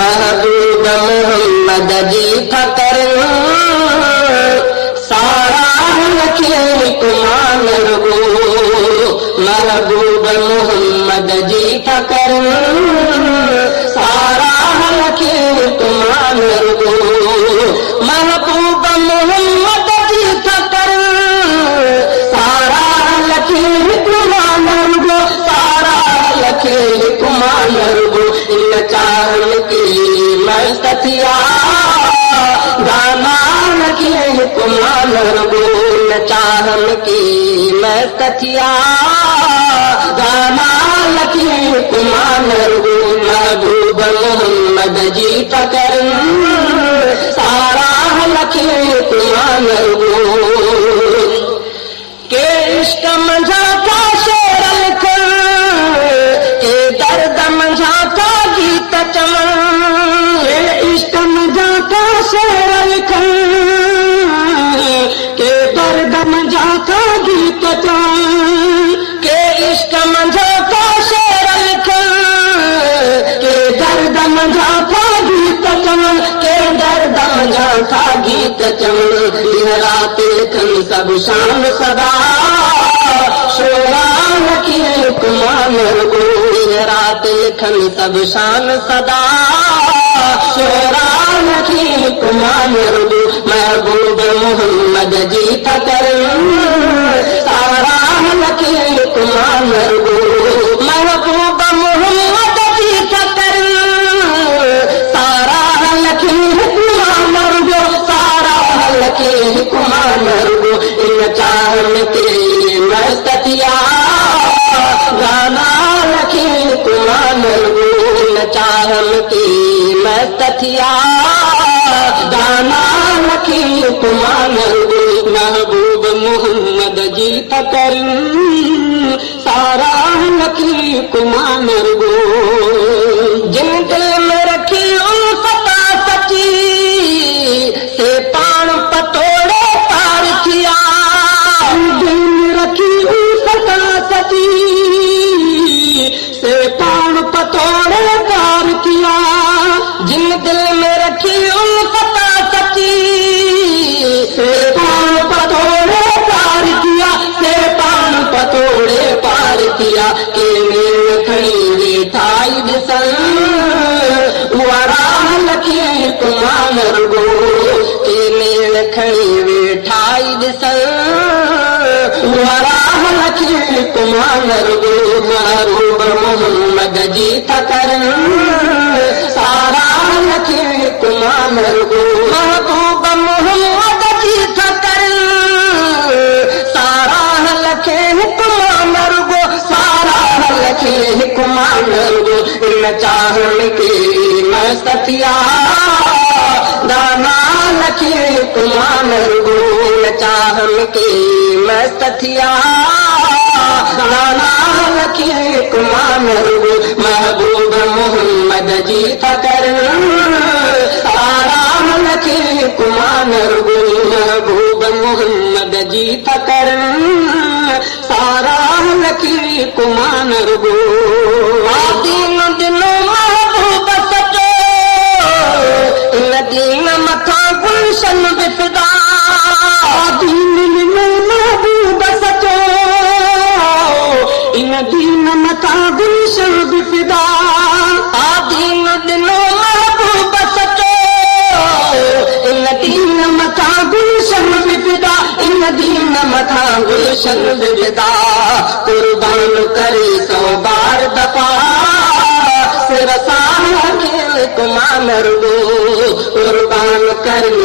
महबूब मोहम्मद जी फकर सारा लखे कुमान रगो महबूब मोहम्मद जी फकर सारा लखे कुमान रगो महबूब मोहम्मद जी फकर सारा लखे कुमान रगो सारा लखे कुमान रगो इन चाहन की मस्तथिया गाना लखे कुमान रगो इन चाहन की मस्तथिया गाना लखे कुमान रगो महबूब मोहम्मद जी फकर सारा लखे कुमान रगो के इश्क मंझा का शेर लिखन के दर्द मंझा का गीत चमन के इश्क मंझा का शेर लिखन के दर्द मंझा का गीत चमन के इश्क मंझा का शेर लिखन के दर्द मंझा का गीत चमन के दर्द मंझा का गीत चमन रात लिखन सब शान सदा शोरा लखे कुमान रगो रात लिखन सब शान सदा शोरा लखे कुमान रगो महबूब मोहम्मद जी फकर सारा लखे कुमान रगो महबूब मोहम्मद जी फकर सारा लखे कुमान रगो सारा लखे कुमान रगो इन चाहन के मस्तथिया गाना लखे कुमान रगो इन चाहन की मस्तथिया गाना लखे कुमान रगो महबूब मोहम्मद जी फकर सारा लखे कुमान रगो जिन दिल में रखी उल्फता सची से पाण पतोड़े पार किया दिल में रखी उल्फता सची से पाण पतोड़े पार किया जिन दिल में रखी उल्फता सची से पाण पतोड़े पार किया से पाण पतोड़े पार किया के मेल खड़ी ठाई दिसन वरा लखे कुमान रगो के मेल खड़ी ठाई दिसन वरा लखे कुमान रगो महबूब मोहम्मद जी फकर सारा लखे कुमान रगो महबूब मोहम्मद जी फकर सारा लखे कुमान रगो सारा लखे कुमान रगो इन चाहन के मस्तथिया गाना लखे कुमान रगो इन चाहन के मस्तथिया गाना लखे कुमान रगो महबूब मोहम्मद जी फकर सारा लखे कुमान रगो महबूब मोहम्मद जी फकर सारा लखे कुमान रगो दिन दिनों महबूब सचो इन दीन मथा गुलशन विफदा दीन दिनों महबूब सचो इन दीन मथा गुलशन विफदा दीन दिनों महबूब सचो इन दीन मथा गुलशन विफदा इन दीन मथा गुलशन विफदा कुर्बान करे 100 बार दफा सिरसान खेल कुमान रगो कुर्बान करे